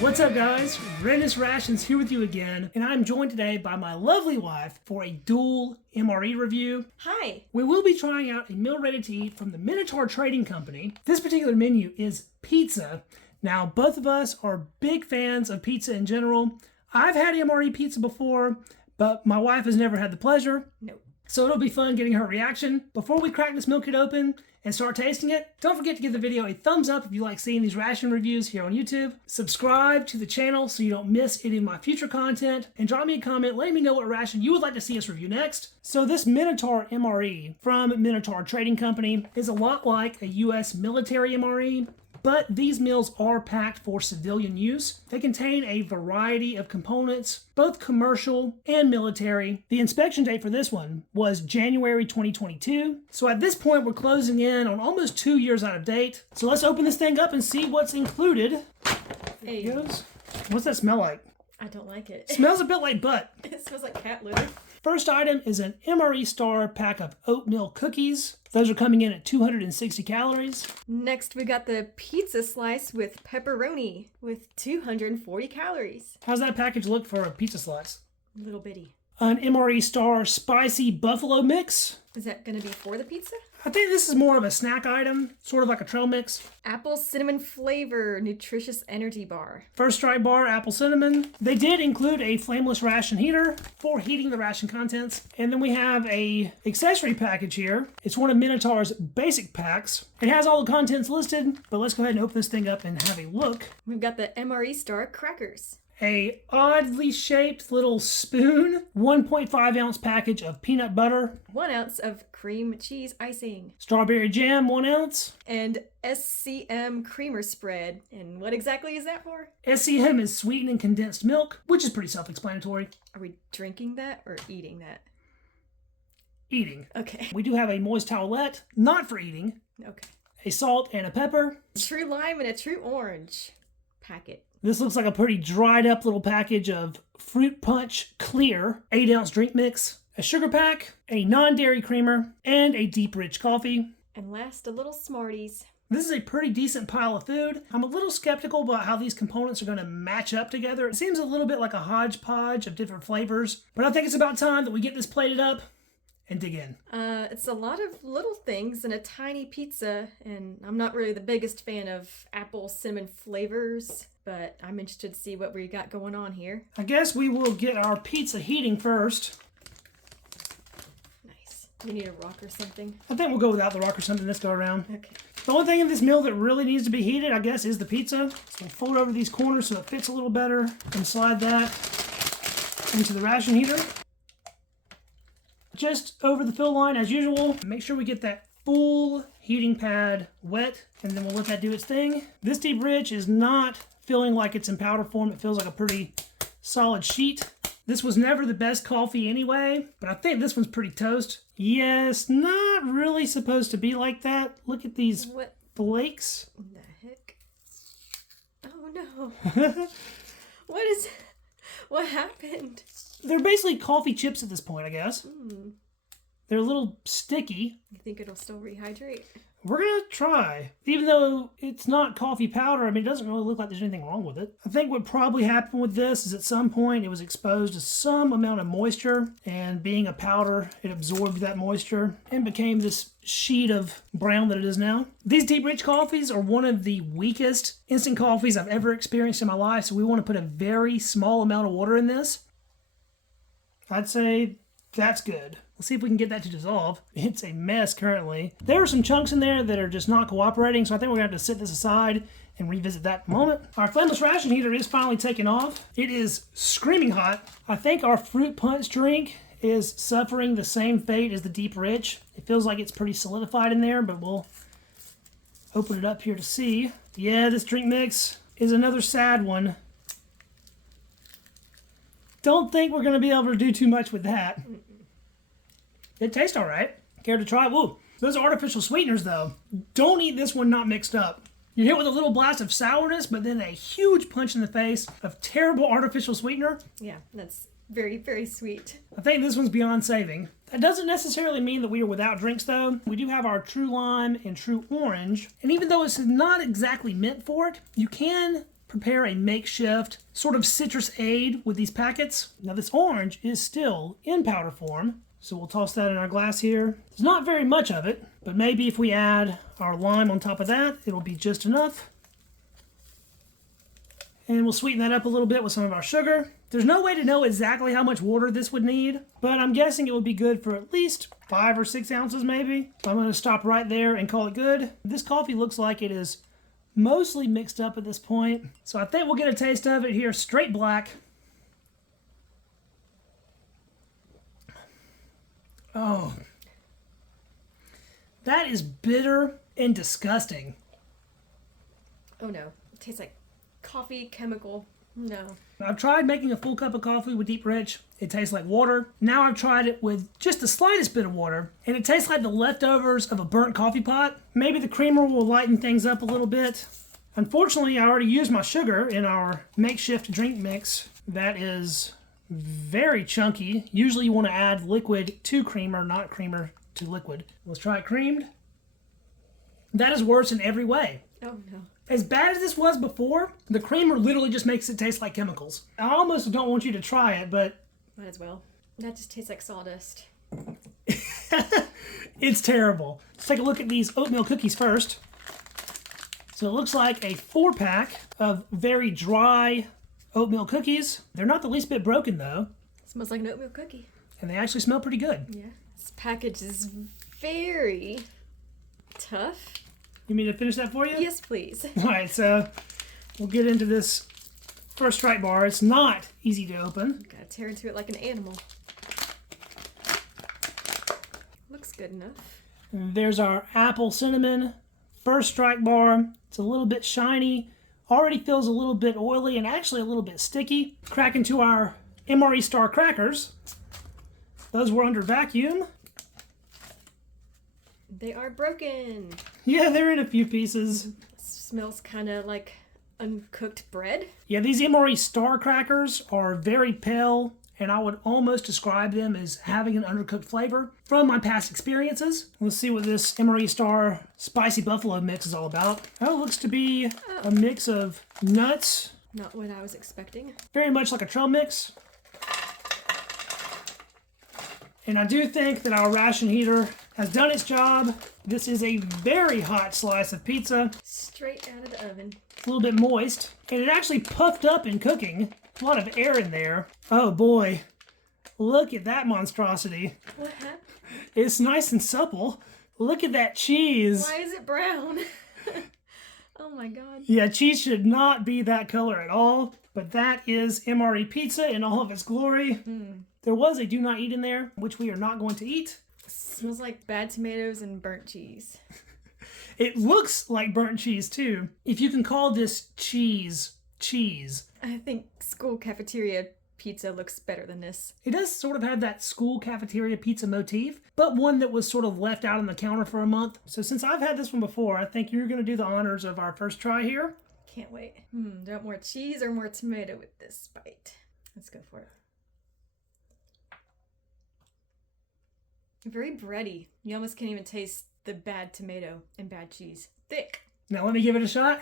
What's up, guys? Readiness Rations here with you again, and I'm joined today by my lovely wife for a dual MRE review. Hi! We will be trying out a meal ready to eat from the Minotaur Trading Company. This particular menu is pizza. Now, both of us are big fans of pizza in general. I've had MRE pizza before, but my wife has never had the pleasure. Nope. So it'll be fun getting her reaction. Before we crack this meal kit open and start tasting it, don't forget to give the video a thumbs up if you like seeing these ration reviews here on YouTube. Subscribe to the channel so you don't miss any of my future content. And drop me a comment letting me know what ration you would like to see us review next. So this Minotaur MRE from Minotaur Trading Company is a lot like a US military MRE. But these meals are packed for civilian use. They contain a variety of components, both commercial and military. The inspection date for this one was January 2022. So at this point, we're closing in on almost 2 years out of date. So let's open this thing up and see what's included. Hey. Here it goes. What's that smell like? I don't like it. Smells a bit like butt. It smells like cat litter. First item is an MRE Star pack of oatmeal cookies. Those are coming in at 260 calories. Next, we got the pizza slice with pepperoni with 240 calories. How's that package look for a pizza slice? Little bitty. An MRE Star spicy buffalo mix. Is that going to be for the pizza? I think this is more of a snack item, sort of like a trail mix. Apple cinnamon flavor nutritious energy bar. First strike bar, apple cinnamon. They did include a flameless ration heater for heating the ration contents. And then we have a accessory package here. It's one of Minotaur's basic packs. It has all the contents listed, but let's go ahead and open this thing up and have a look. We've got the MRE Star crackers. A oddly shaped little spoon, 1.5 ounce package of peanut butter, 1 ounce of cream cheese icing, strawberry jam, 1 ounce. and SCM creamer spread. And what exactly is that for? SCM is sweetened and condensed milk, which is pretty self-explanatory. Are we drinking that or eating that? Eating. Okay. We do have a moist towelette, not for eating, Okay. a salt and a pepper. True lime and a true orange packet. This looks like a pretty dried up little package of Fruit Punch Clear 8 ounce drink mix, a sugar pack, a non-dairy creamer, and a deep rich coffee. And last, a little Smarties. This is a pretty decent pile of food. I'm a little skeptical about how these components are going to match up together. It seems a little bit like a hodgepodge of different flavors, but I think it's about time that we get this plated up and dig in. It's a lot of little things in a tiny pizza, and I'm not really the biggest fan of apple cinnamon flavors, but I'm interested to see what we got going on here. I guess we will get our pizza heating first. Nice. You need a rock or something? I think we'll go without the rock or something this go around. Okay. The only thing in this meal that really needs to be heated, I guess, is the pizza. So we'll fold over these corners so it fits a little better and slide that into the ration heater. Just over the fill line as usual. Make sure we get that full heating pad wet, and then we'll let that do its thing. This deep rich is not feeling like it's in powder form. It feels like a pretty solid sheet. This was never the best coffee anyway, but I think this one's pretty toast. Yes, not really supposed to be like that. Look at these What flakes. the heck? Oh no. What happened? They're basically coffee chips at this point, I guess. They're a little sticky. You think it'll still rehydrate? We're going to try. Even though it's not coffee powder, I mean, it doesn't really look like there's anything wrong with it. I think what probably happened with this is at some point it was exposed to some amount of moisture, and being a powder, it absorbed that moisture and became this sheet of brown that it is now. These deep rich coffees are one of the weakest instant coffees I've ever experienced in my life, so we want to put a very small amount of water in this. I'd say that's good. Let's see if we can get that to dissolve. It's a mess currently. There are some chunks in there that are just not cooperating, so I think we're going to have to set this aside and revisit that in a moment. Our flameless ration heater is finally taken off. It is screaming hot. I think our fruit punch drink is suffering the same fate as the deep rich. It feels like it's pretty solidified in there, but we'll open it up here to see. Yeah, this drink mix is another sad one. Don't think we're going to be able to do too much with that. It tastes all right. Care to try? Whoa, those are artificial sweeteners, though. Don't eat this one not mixed up. You're hit with a little blast of sourness, but then a huge punch in the face of terrible artificial sweetener. Yeah, that's very, very sweet. I think this one's beyond saving. That doesn't necessarily mean that we are without drinks, though. We do have our True Lime and True Orange. And even though it's not exactly meant for it, you can prepare a makeshift sort of citrus aid with these packets. Now this orange is still in powder form, so we'll toss that in our glass here. There's not very much of it, but maybe if we add our lime on top of that, it'll be just enough. And we'll sweeten that up a little bit with some of our sugar. There's no way to know exactly how much water this would need, but I'm guessing it would be good for at least 5 or 6 ounces maybe. So I'm going to stop right there and call it good. This coffee looks like it is mostly mixed up at this point. So I think we'll get a taste of it here, straight black. Oh, that is bitter and disgusting. Oh no, it tastes like coffee chemical. No. I've tried making a full cup of coffee with Deep Rich. It tastes like water. Now I've tried it with just the slightest bit of water, and it tastes like the leftovers of a burnt coffee pot. Maybe the creamer will lighten things up a little bit. Unfortunately, I already used my sugar in our makeshift drink mix. That is very chunky. Usually you want to add liquid to creamer, not creamer to liquid. Let's try it creamed. That is worse in every way. Oh no. As bad as this was before, the creamer literally just makes it taste like chemicals. I almost don't want you to try it, but... Might as well. That just tastes like sawdust. It's terrible. Let's take a look at these oatmeal cookies first. So it looks like a 4-pack of very dry oatmeal cookies. They're not the least bit broken though. Smells like an oatmeal cookie. And they actually smell pretty good. Yeah. This package is very tough. You mean to finish that for you? Yes, please. Alright, so we'll get into this first strike bar. It's not easy to open. Gotta tear into it like an animal. Looks good enough. And there's our apple cinnamon first strike bar. It's a little bit shiny. Already feels a little bit oily and actually a little bit sticky. Crack into our MRE Star crackers. Those were under vacuum. They are broken. Yeah, they're in a few pieces. Smells kind of like uncooked bread. Yeah, these MRE Star crackers are very pale, and I would almost describe them as having an undercooked flavor from my past experiences. Let's see what this MRE Star Spicy Buffalo mix is all about. Oh, it looks to be a mix of nuts. Not what I was expecting. Very much like a trail mix. And I do think that our ration heater has done its job. This is a very hot slice of pizza. Straight out of the oven. A little bit moist. And it actually puffed up in cooking. A lot of air in there. Oh boy. Look at that monstrosity. What happened? It's nice and supple. Look at that cheese. Why is it brown? Oh my god. Yeah, cheese should not be that color at all. But that is MRE Pizza in all of its glory. There was a do not eat in there, which we are not going to eat. Smells like bad tomatoes and burnt cheese. It looks like burnt cheese too. If you can call this cheese. I think school cafeteria pizza looks better than this. It does sort of have that school cafeteria pizza motif, but one that was sort of left out on the counter for a month. So since I've had this one before, I think you're going to do the honors of our first try here. Can't wait. Do I want more cheese or more tomato with this bite? Let's go for it. Very bready. You almost can't even taste the bad tomato and bad cheese. Thick. Now let me give it a shot.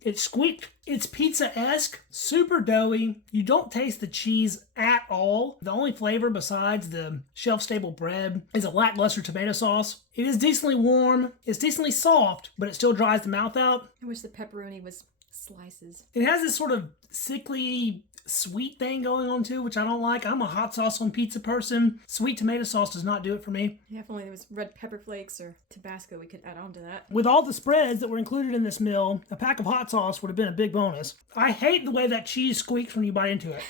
It's squeaked. It's pizza-esque, super doughy. You don't taste the cheese at all. The only flavor besides the shelf-stable bread is a lackluster tomato sauce. It is decently warm. It's decently soft, but it still dries the mouth out. I wish the pepperoni was slices. It has this sort of sickly sweet thing going on too, which I don't like. I'm a hot sauce on pizza person. Sweet tomato sauce does not do it for me. Yeah, if only there was red pepper flakes or Tabasco we could add on to that. With all the spreads that were included in this meal, a pack of hot sauce would have been a big bonus. I hate the way that cheese squeaks when you bite into it.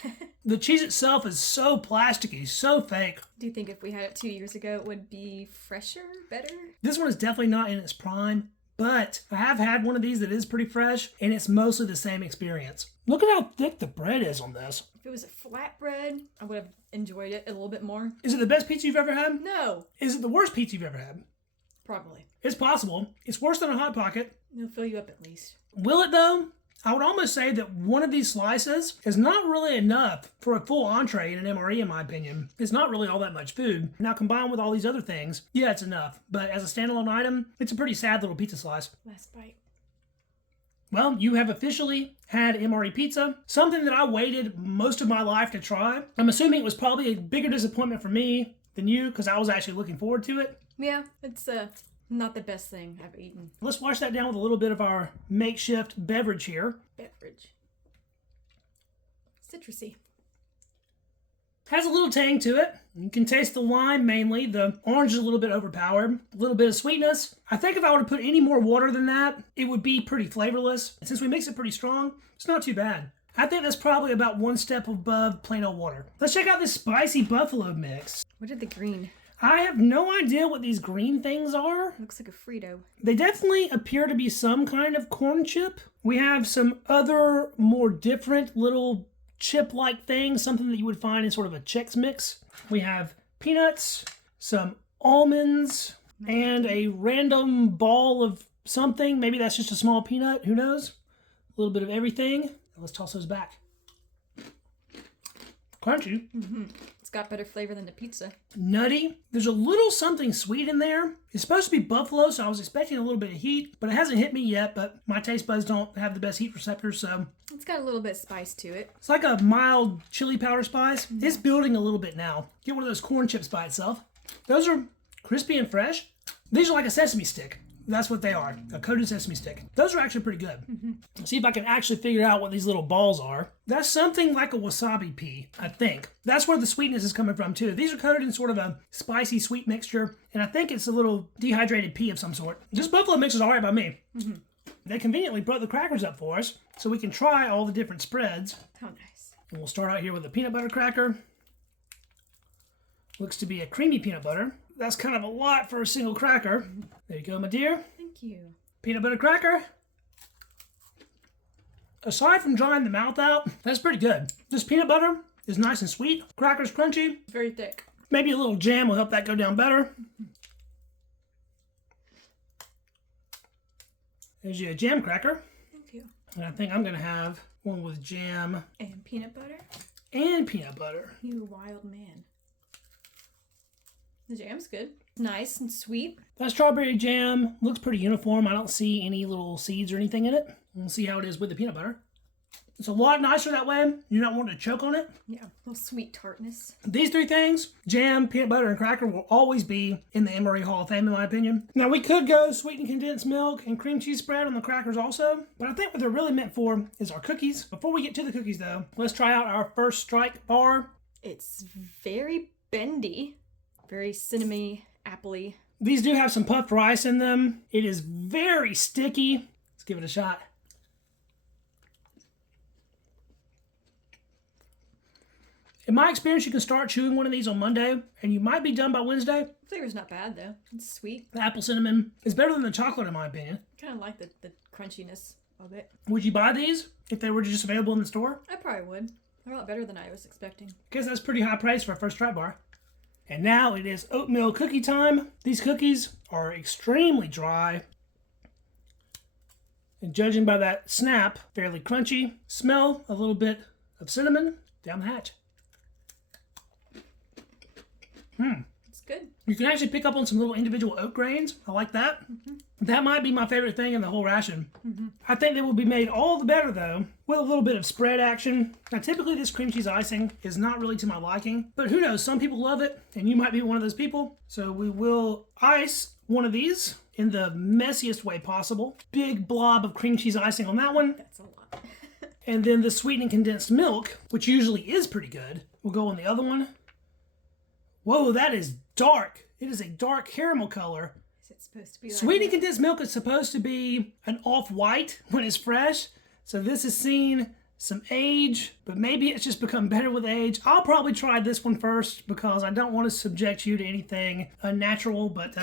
The cheese itself is so plasticky, so fake. Do you think if we had it 2 years ago it would be fresher, better? This one is definitely not in its prime, but I have had one of these that is pretty fresh, and it's mostly the same experience. Look at how thick the bread is on this. If it was a flat bread, I would have enjoyed it a little bit more. Is it the best pizza you've ever had? No. Is it the worst pizza you've ever had? Probably. It's possible. It's worse than a Hot Pocket. It'll fill you up at least. Will it though? I would almost say that one of these slices is not really enough for a full entree in an MRE, in my opinion. It's not really all that much food. Now combined with all these other things, yeah, it's enough. But as a standalone item, it's a pretty sad little pizza slice. Last bite. Well, you have officially had MRE Pizza, something that I waited most of my life to try. I'm assuming it was probably a bigger disappointment for me than you because I was actually looking forward to it. Yeah, it's not the best thing I've eaten. Let's wash that down with a little bit of our makeshift beverage here. Beverage. Citrusy. Has a little tang to it. You can taste the lime mainly. The orange is a little bit overpowered. A little bit of sweetness. I think if I were to put any more water than that, it would be pretty flavorless. And since we mix it pretty strong, it's not too bad. I think that's probably about one step above plain old water. Let's check out this spicy buffalo mix. What did the green? I have no idea what these green things are. Looks like a Frito. They definitely appear to be some kind of corn chip. We have some other more different little chip-like things, something that you would find in sort of a Chex Mix. We have peanuts, some almonds, and a random ball of something. Maybe that's just a small peanut. Who knows? A little bit of everything. Let's toss those back. Crunchy. Mm-hmm. It's got better flavor than the pizza. Nutty. There's a little something sweet in there. It's supposed to be buffalo, so I was expecting a little bit of heat, but it hasn't hit me yet, but my taste buds don't have the best heat receptors, so. It's got a little bit of spice to it. It's like a mild chili powder spice. Mm-hmm. It's building a little bit now. Get one of those corn chips by itself. Those are crispy and fresh. These are like a sesame stick. That's what they are, a coated sesame stick. Those are actually pretty good. Mm-hmm. Let's see if I can actually figure out what these little balls are. That's something like a wasabi pea, I think. That's where the sweetness is coming from too. These are coated in sort of a spicy sweet mixture, and I think it's a little dehydrated pea of some sort. This buffalo mix is all right by me. Mm-hmm. They conveniently broke the crackers up for us, so we can try all the different spreads. How nice. And we'll start out here with a peanut butter cracker. Looks to be a creamy peanut butter. That's kind of a lot for a single cracker. There you go, my dear. Thank you. Peanut butter cracker. Aside from drying the mouth out, that's pretty good. This peanut butter is nice and sweet. Cracker's crunchy. Very thick. Maybe a little jam will help that go down better. There's your jam cracker. Thank you. And I think I'm going to have one with jam. And peanut butter. And peanut butter. You wild man. The jam's good. Nice and sweet. That strawberry jam looks pretty uniform. I don't see any little seeds or anything in it. We'll see how it is with the peanut butter. It's a lot nicer that way. You're not wanting to choke on it. Yeah, a little sweet tartness. These three things, jam, peanut butter, and cracker, will always be in the MRE Hall of Fame, in my opinion. Now, we could go sweetened condensed milk and cream cheese spread on the crackers also, but I think what they're really meant for is our cookies. Before we get to the cookies, though, let's try out our first strike bar. It's very bendy. Very cinnamony, appley. These do have some puffed rice in them. It is very sticky. Let's give it a shot. In my experience, you can start chewing one of these on Monday, and you might be done by Wednesday. The flavor's not bad, though. It's sweet. The apple cinnamon is better than the chocolate, in my opinion. Kind of like the crunchiness of it. Would you buy these if they were just available in the store? I probably would. They're a lot better than I was expecting. Because that's pretty high praise for a first strike bar. And now it is oatmeal cookie time. These cookies are extremely dry. And judging by that snap, fairly crunchy. Smell a little bit of cinnamon down the hatch. It's good. You can actually pick up on some little individual oat grains. I like that. Mm-hmm. That might be my favorite thing in the whole ration. Mm-hmm. I think they will be made all the better, though, with a little bit of spread action. Now, typically this cream cheese icing is not really to my liking, but who knows? Some people love it, and you might be one of those people. So we will ice one of these in the messiest way possible. Big blob of cream cheese icing on that one. That's a lot. And then the sweetened condensed milk, which usually is pretty good, will go on the other one. Whoa, that is dark. It is a dark caramel color. Is it supposed to be like Sweetened condensed milk is supposed to be an off-white when it's fresh. So this has seen some age, but maybe it's just become better with age. I'll probably try this one first because I don't want to subject you to anything unnatural, but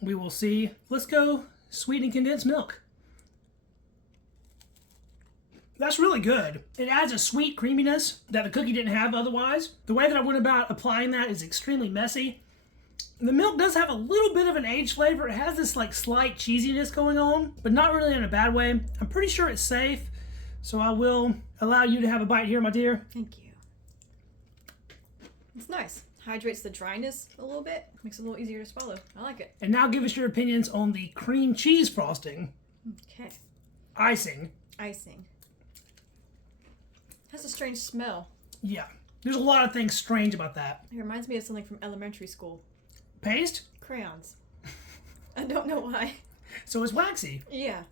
we will see. Let's go sweetened condensed milk. That's really good. It adds a sweet creaminess that the cookie didn't have otherwise. The way that I went about applying that is extremely messy. The milk does have a little bit of an aged flavor. It has this like slight cheesiness going on, but not really in a bad way. I'm pretty sure it's safe, so I will allow you to have a bite here, my dear. Thank you. It's nice. Hydrates the dryness a little bit. Makes it a little easier to swallow. I like it. And now give us your opinions on the cream cheese frosting. Okay. icing. Icing. Has a strange smell. Yeah. There's a lot of things strange about that. It reminds me of something from elementary school. Paste? Crayons. I don't know why. So it's waxy. Yeah.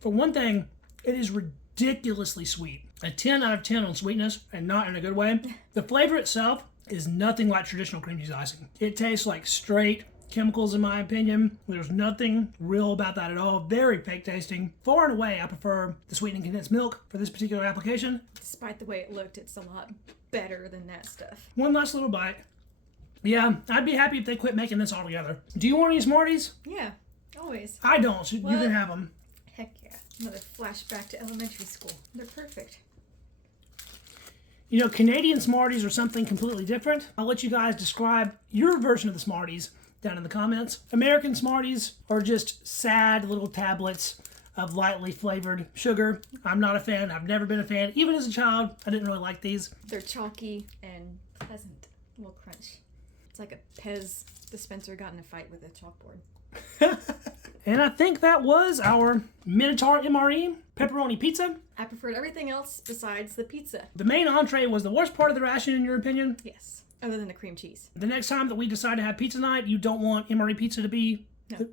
For one thing, it is ridiculously sweet. A 10 out of 10 on sweetness, and not in a good way. The flavor itself is nothing like traditional cream cheese icing. It tastes like straight chemicals, in my opinion. There's nothing real about that at all. Very fake tasting. Far and away, I prefer the sweetening condensed milk for this particular application. Despite the way it looked, it's a lot better than that stuff. One last little bite. Yeah, I'd be happy if they quit making this altogether. Do you want any Smarties? Yeah, always. I don't, so you can have them. Heck yeah. Another flashback to elementary school. They're perfect. You know, Canadian Smarties are something completely different. I'll let you guys describe your version of the Smarties down in the comments. American Smarties are just sad little tablets of lightly flavored sugar. I'm not a fan. I've never been a fan. Even as a child, I didn't really like these. They're chalky and pleasant. A little crunch. It's like a Pez dispenser got in a fight with a chalkboard. And I think that was our Minotaur MRE pepperoni pizza. I preferred everything else besides the pizza. The main entree was the worst part of the ration, in your opinion? Yes. Other than the cream cheese. The next time that we decide to have pizza night, you don't want MRE pizza to be... No.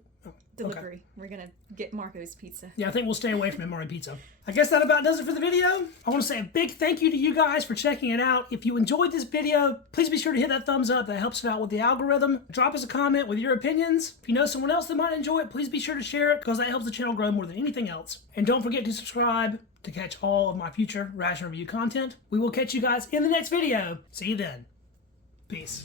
Delivery. Okay. We're going to get Marco's pizza. Yeah, I think we'll stay away from MRE Pizza. I guess that about does it for the video. I want to say a big thank you to you guys for checking it out. If you enjoyed this video, please be sure to hit that thumbs up. That helps it out with the algorithm. Drop us a comment with your opinions. If you know someone else that might enjoy it, please be sure to share it because that helps the channel grow more than anything else. And don't forget to subscribe to catch all of my future ration review content. We will catch you guys in the next video. See you then. Peace.